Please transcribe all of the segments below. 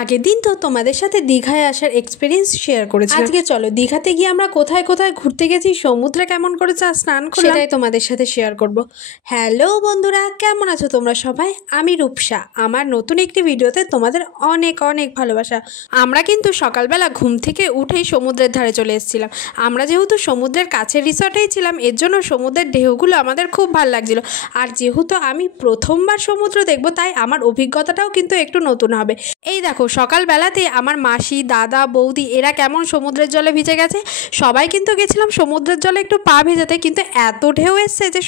আগের দিন তো তোমাদের সাথে দীঘায় আসার এক্সপিরিয়েন্স শেয়ার করেছি। আজকে চলো দীঘাতে গিয়ে আমরা কোথায় কোথায় ঘুরতে গেছি, সমুদ্রে কেমন করে স্নান করলাম সেটাই তোমাদের সাথে শেয়ার করব। হ্যালো বন্ধুরা, কেমন আছো তোমরা সবাই? আমি রূপসা। আমার নতুন একটি ভিডিওতে তোমাদের অনেক অনেক ভালোবাসা। আমরা কিন্তু সকালবেলা ঘুম থেকে উঠেই সমুদ্রের ধারে চলে এসেছিলাম। আমরা যেহেতু সমুদ্রের কাছের রিসর্টেই ছিলাম, এর জন্য সমুদ্রের ঢেউগুলো আমাদের খুব ভালো লাগছিল। আর যেহেতু আমি প্রথমবার সমুদ্র দেখবো, তাই আমার অভিজ্ঞতাটাও কিন্তু একটু নতুন হবে। এই দেখো সকালবেলাতে আমার মাসি, দাদা, বৌদি এরা কেমন সমুদ্রের জলে ভিজে গেছে। সবাই কিন্তু গেছিলাম সমুদ্রের জলে একটু পা ভেজাতে, কিন্তু এত ঢেউ এসছে যে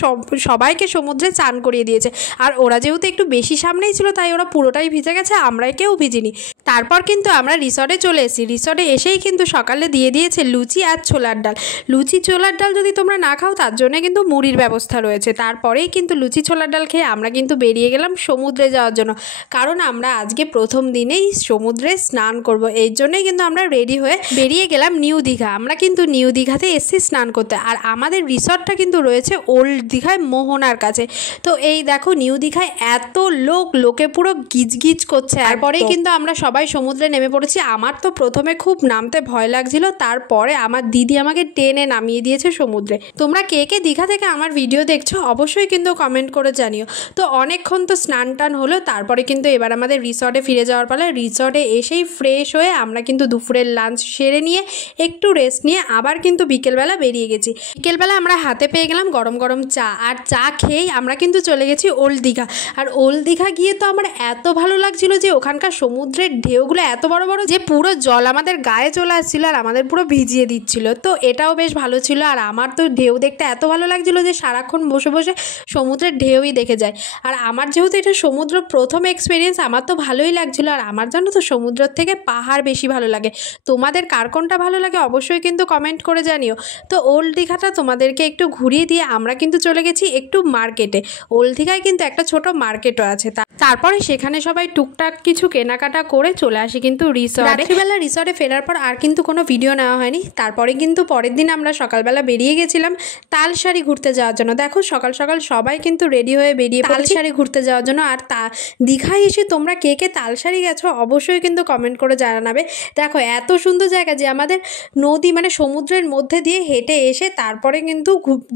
সবাইকে সমুদ্রে চান করিয়ে দিয়েছে। আর ওরা যেহেতু একটু বেশি সামনেই ছিল, তাই ওরা পুরোটাই ভিজে গেছে, আমরা কেউ ভিজিনি। তারপর কিন্তু আমরা রিসর্টে চলে এসেছি। রিসর্টে এসেই কিন্তু সকালে দিয়ে দিয়েছে লুচি আর ছোলার ডাল। লুচি ছোলার ডাল যদি তোমরা না খাও, তার জন্য কিন্তু মুড়ির ব্যবস্থা রয়েছে। তারপরেই কিন্তু লুচি ছোলার ডাল খেয়ে আমরা কিন্তু বেরিয়ে গেলাম সমুদ্রে যাওয়ার জন্য, কারণ আমরা আজকে প্রথম দিনেই সমুদ্রে স্নান করব। এই জন্যই কিন্তু আমরা রেডি হয়ে বেরিয়ে গেলাম নিউ দীঘা। আমরা কিন্তু নিউ দীঘাতে এসেছি স্নান করতে। আর আমাদের রিসর্টটা কিন্তু রয়েছে ওল্ড দীঘায় মোহনার কাছে। তো এই দেখো নিউ দীঘায় এত লোকে পুরো গিজগিজ করছে। তারপরেই কিন্তু আমরা সবাই সমুদ্রে নেমে পড়েছি। আমার তো প্রথমে খুব নামতে ভয় লাগছিল, তারপরে আমার দিদি আমাকে টেনে নামিয়ে দিয়েছে সমুদ্রে। তোমরা কে কে দীঘা থেকে আমার ভিডিও দেখছো অবশ্যই কিন্তু কমেন্ট করে জানিও। তো অনেকক্ষণ তো স্নান টান হলো, তারপরে কিন্তু এবার আমাদের রিসর্টে ফিরে যাওয়ার পালা। রিসর্টে এসেই ফ্রেশ হয়ে আমরা কিন্তু দুপুরের লাঞ্চ সেরে নিয়ে একটু রেস্ট নিয়ে আবার কিন্তু বিকেলবেলা বেরিয়ে গেছি। বিকেলবেলা আমরা হাতে পেয়ে গেলাম গরম গরম চা, আর চা খেয়েই আমরা কিন্তু চলে গেছি ওল্ড দীঘা। আর ওল্ড দীঘা গিয়ে তো আমার এত ভালো লাগছিল যে ওখানকার সমুদ্রের ঢেউগুলো এত বড় বড় যে পুরো জল আমাদের গায়ে চলে আসছিল আর আমাদের পুরো ভিজিয়ে দিচ্ছিল। তো এটাও বেশ ভালো ছিল। আর আমার তো ঢেউ দেখতে এত ভালো লাগছিল যে সারাক্ষণ বসে বসে সমুদ্রের ঢেউই দেখে যায়। আর আমার যেহেতু এটা সমুদ্র প্রথম এক্সপিরিয়েন্স, আমার তো ভালোই লাগছিল। আর আমার জন্য তো সমুদ্রের থেকে পাহাড় বেশি ভালো লাগে। তোমাদের কার কোনটা ভালো লাগে অবশ্যই কিন্তু কমেন্ট করে জানিও। তো ওল্ড দীঘাটা তোমাদেরকে একটু ঘুরিয়ে দিয়ে আমরা কিন্তু চলে গেছি একটু মার্কেটে। ওল্ড দীঘায় কিন্তু একটা ছোট মার্কেটও আছে। তারপরে সেখানে সবাই টুকটাক কিছু কেনাকাটা করে চলে আসি কিন্তু রিসর্টে। রাত্রিবেলা রিসর্টে ফেরার পর আর কিন্তু কোনো ভিডিও নেওয়া হয়নি। তারপরে কিন্তু পরের দিন আমরা সকালবেলা বেরিয়ে গেছিলাম তালসারি ঘুরতে যাওয়ার জন্য। দেখো সকাল সকাল সবাই কিন্তু রেডি হয়ে বেরিয়ে তালসারি ঘুরতে যাওয়ার জন্য। আর দীঘায় এসে তোমরা কে কে তালসারি গেছো অবশ্যই কিন্তু কমেন্ট করে জানাবে। দেখো এত সুন্দর জায়গা যে আমাদের নদী মানে সমুদ্রের মধ্যে দিয়ে হেঁটে এসে তারপরে কিন্তু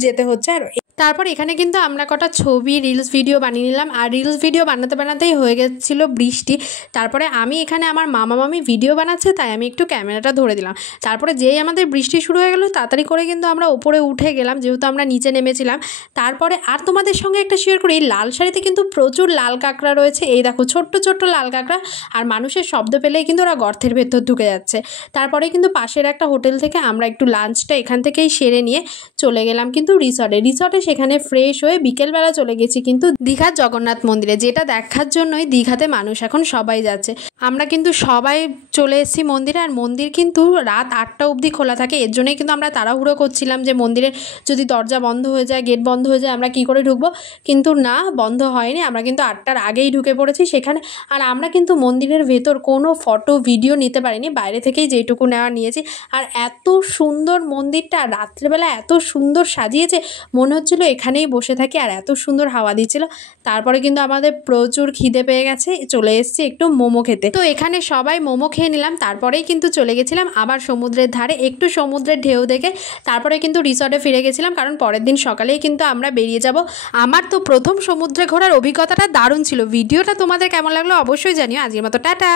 যেতে হচ্ছে। আর তারপর এখানে কিন্তু আমরা কটা ছবি রিলস ভিডিও বানিয়ে নিলাম। আর রিলস ভিডিও বানাতে বানাতেই হয়ে গেছিলো বৃষ্টি। তারপরে আমি এখানে আমার মামি ভিডিও বানাচ্ছে, তাই আমি একটু ক্যামেরাটা ধরে দিলাম। তারপরে যেই আমাদের বৃষ্টি শুরু হয়ে গেল, তাড়াতাড়ি করে কিন্তু আমরা ওপরে উঠে গেলাম, যেহেতু আমরা নিচে নেমেছিলাম। তারপরে আর তোমাদের সঙ্গে একটা শেয়ার করি, এই লাল শাড়িতে কিন্তু প্রচুর লাল কাঁকড়া রয়েছে। এই দেখো ছোট্ট ছোট্ট লাল কাঁকড়া। আর মানুষের শব্দ পেলেই কিন্তু ওরা গর্তের ভেতর ঢুকে যাচ্ছে। তারপরে কিন্তু পাশের একটা হোটেল থেকে আমরা একটু লাঞ্চটা এখান থেকেই সেরে নিয়ে চলে গেলাম কিন্তু রিসর্টে সেখানে ফ্রেশ হয়ে বিকেলবেলা চলে গেছি কিন্তু দীঘার জগন্নাথ মন্দিরে, যেটা দেখার জন্যই দীঘাতে মানুষ এখন সবাই যাচ্ছে। আমরা কিন্তু সবাই চলে এসেছি মন্দিরে। আর মন্দির কিন্তু রাত 8টা অবধি খোলা থাকে। এর জন্যই কিন্তু আমরা তাড়াহুড়ো করছিলাম যে মন্দিরে যদি দরজা বন্ধ হয়ে যায়, গেট বন্ধ হয়ে যায়, আমরা কি করে ঢুকবো। কিন্তু না, বন্ধ হয়নি। আমরা কিন্তু 8টার আগেই ঢুকে পড়েছি সেখানে। আর আমরা কিন্তু মন্দিরের ভেতর কোনো ফটো ভিডিও নিতে পারিনি, বাইরে থেকেই যেটুকু নেওয়া নিয়েছি। আর এত সুন্দর মন্দিরটা, রাত্রেবেলা এত সুন্দর সাজিয়েছে, মনে হচ্ছিলো এখানেই বসে থাকি। আর এত সুন্দর হাওয়া দিচ্ছিল। তারপরে কিন্তু আমাদের প্রচুর খিদে পেয়ে গেছে, চলে এসেছি একটু মোমো খেতে। তো এখানে সবাই মোমো খেয়ে নিলাম। তারপরেই কিন্তু চলে গেছিলাম আবার সমুদ্রের ধারে একটু সমুদ্রের ঢেউ দেখে। তারপরে কিন্তু রিসর্টে ফিরে গেছিলাম, কারণ পরের দিন সকালেই কিন্তু আমরা বেরিয়ে যাব। আমার তো প্রথম সমুদ্রে ঘোরার অভিজ্ঞতাটা দারুণ ছিল। ভিডিওটা তোমাদের কেমন লাগলো অবশ্যই জানিও। আজকের মতো টাটা।